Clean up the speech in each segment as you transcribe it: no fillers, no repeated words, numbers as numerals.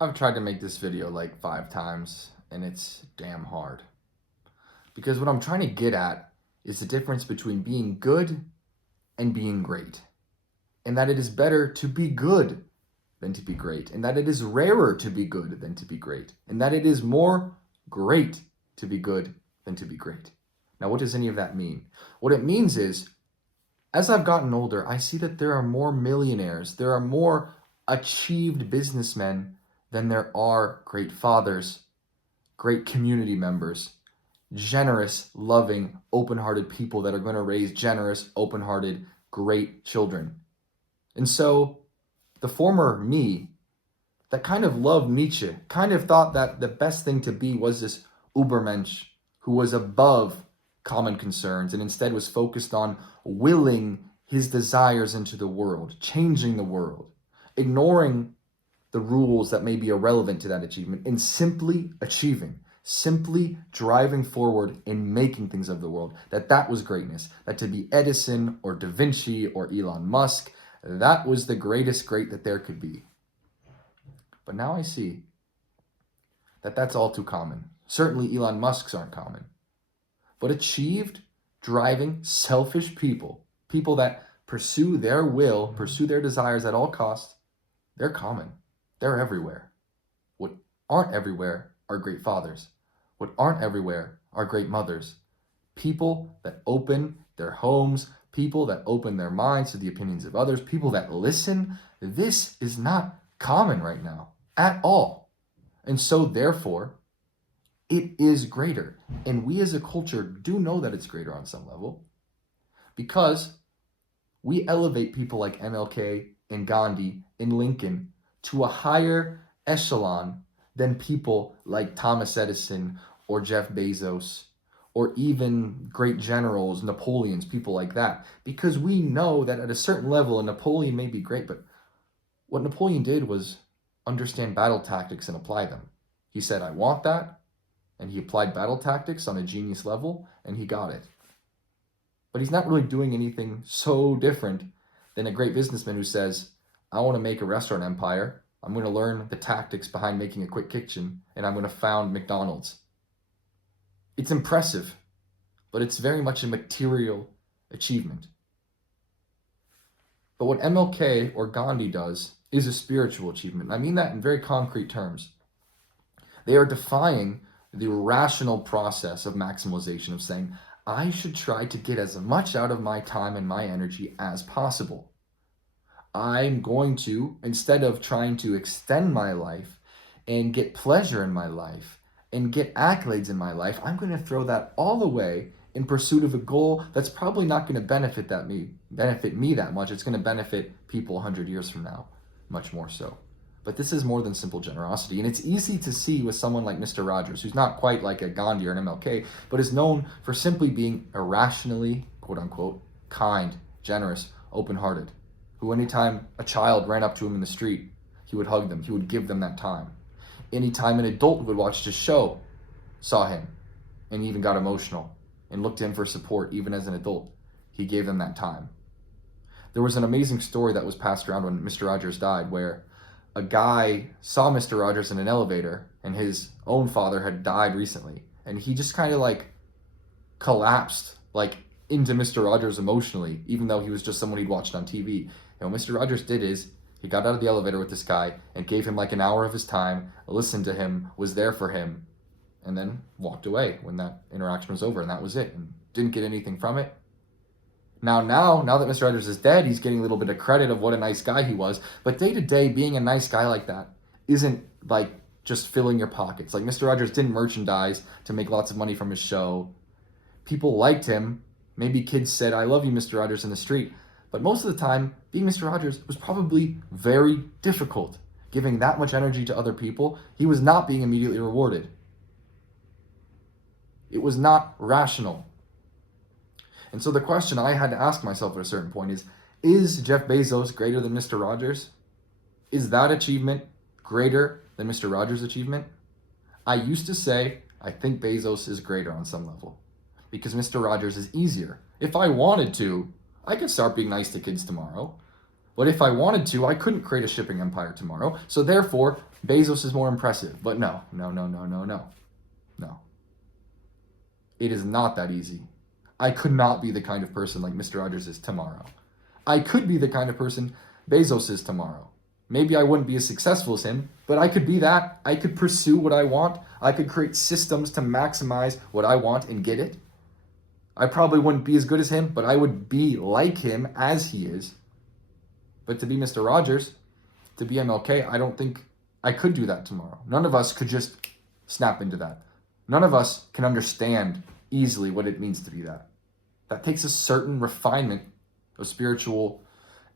I've tried to make this video like 5 times and it's damn hard. Because what I'm trying to get at is the difference between being good and being great. And that it is better to be good than to be great. And that it is rarer to be good than to be great. And that it is more great to be good than to be great. Now, what does any of that mean? What it means is, as I've gotten older, I see that there are more millionaires, there are more achieved businessmen than there are great fathers, great community members, generous, loving, open-hearted people that are going to raise generous, open-hearted, great children. And so the former me that kind of loved Nietzsche, kind of thought that the best thing to be was this Ubermensch who was above common concerns and instead was focused on willing his desires into the world, changing the world, ignoring the rules that may be irrelevant to that achievement, and simply achieving, simply driving forward and making things of the world, that was greatness. That to be Edison or Da Vinci or Elon Musk, that was the greatest great that there could be. But now I see that that's all too common. Certainly Elon Musk's aren't common. But achieved, driving, selfish people, people that pursue their will, pursue their desires at all costs, they're common. They're everywhere. What aren't everywhere are great fathers. What aren't everywhere are great mothers. People that open their homes, people that open their minds to the opinions of others, people that listen. This is not common right now at all. And so therefore, it is greater. And we as a culture do know that it's greater on some level because we elevate people like MLK and Gandhi and Lincoln to a higher echelon than people like Thomas Edison or Jeff Bezos or even great generals, Napoleons, people like that. Because we know that at a certain level, a Napoleon may be great, but what Napoleon did was understand battle tactics and apply them. He said, I want that, and he applied battle tactics on a genius level, and he got it. But he's not really doing anything so different than a great businessman who says, I want to make a restaurant empire. I'm going to learn the tactics behind making a quick kitchen, and I'm going to found McDonald's. It's impressive, but it's very much a material achievement. But what MLK or Gandhi does is a spiritual achievement. I mean that in very concrete terms. They are defying the rational process of maximalization, of saying, I should try to get as much out of my time and my energy as possible. I'm going to, instead of trying to extend my life and get pleasure in my life and get accolades in my life, I'm going to throw that all away in pursuit of a goal that's probably not going to benefit me that much. It's going to benefit people 100 years from now, much more so. But this is more than simple generosity. And it's easy to see with someone like Mr. Rogers, who's not quite like a Gandhi or an MLK, but is known for simply being irrationally, quote unquote, kind, generous, open-hearted, who anytime a child ran up to him in the street, he would hug them, he would give them that time. Anytime an adult who would watch his show saw him and even got emotional and looked to him for support, even as an adult, he gave them that time. There was an amazing story that was passed around when Mr. Rogers died where a guy saw Mr. Rogers in an elevator and his own father had died recently. And he just kind of like collapsed like into Mr. Rogers emotionally, even though he was just someone he'd watched on TV. And what Mr. Rogers did is he got out of the elevator with this guy and gave him like an hour of his time, listened to him, was there for him, and then walked away when that interaction was over. And that was it. And didn't get anything from it. Now that Mr. Rogers is dead, he's getting a little bit of credit of what a nice guy he was. But day to day, being a nice guy like that isn't like just filling your pockets. Like Mr. Rogers didn't merchandise to make lots of money from his show. People liked him. Maybe kids said, I love you, Mr. Rogers, in the street. But most of the time, being Mr. Rogers was probably very difficult. Giving that much energy to other people, he was not being immediately rewarded. It was not rational. And so the question I had to ask myself at a certain point is Jeff Bezos greater than Mr. Rogers? Is that achievement greater than Mr. Rogers' achievement? I used to say, I think Bezos is greater on some level because Mr. Rogers is easier. If I wanted to, I could start being nice to kids tomorrow. But if I wanted to, I couldn't create a shipping empire tomorrow. So therefore, Bezos is more impressive. But no. No. It is not that easy. I could not be the kind of person like Mr. Rogers is tomorrow. I could be the kind of person Bezos is tomorrow. Maybe I wouldn't be as successful as him, but I could be that. I could pursue what I want. I could create systems to maximize what I want and get it. I probably wouldn't be as good as him, but I would be like him as he is. But to be Mr. Rogers, to be MLK, I don't think I could do that tomorrow. None of us could just snap into that. None of us can understand easily what it means to be that. That takes a certain refinement of spiritual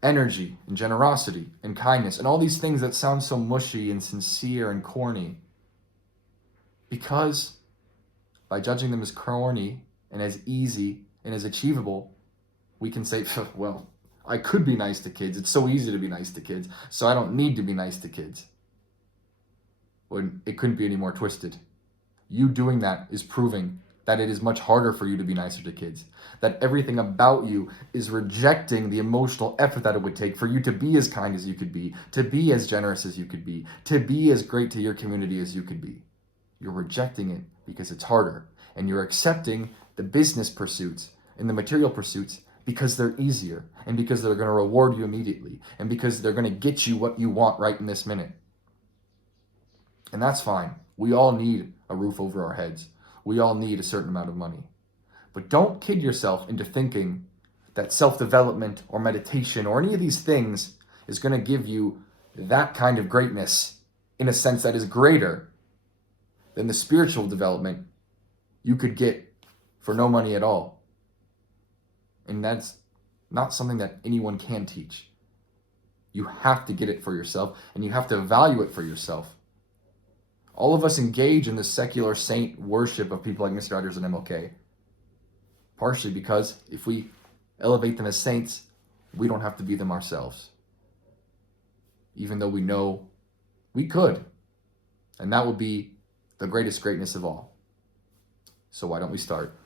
energy and generosity and kindness and all these things that sound so mushy and sincere and corny. Because by judging them as corny and as easy and as achievable, we can say, well, I could be nice to kids. It's so easy to be nice to kids, so I don't need to be nice to kids. When it couldn't be any more twisted. You doing that is proving that it is much harder for you to be nicer to kids. That everything about you is rejecting the emotional effort that it would take for you to be as kind as you could be, to be as generous as you could be, to be as great to your community as you could be. You're rejecting it because it's harder. And you're accepting the business pursuits and the material pursuits because they're easier and because they're going to reward you immediately and because they're going to get you what you want right in this minute. And that's fine. We all need a roof over our heads. We all need a certain amount of money. But don't kid yourself into thinking that self-development or meditation or any of these things is going to give you that kind of greatness in a sense that is greater than the spiritual development you could get for no money at all. And that's not something that anyone can teach. You have to get it for yourself, and you have to value it for yourself. All of us engage in the secular saint worship of people like Mr. Rogers and MLK, partially because if we elevate them as saints, we don't have to be them ourselves. Even though we know we could. And that would be the greatest greatness of all. So why don't we start?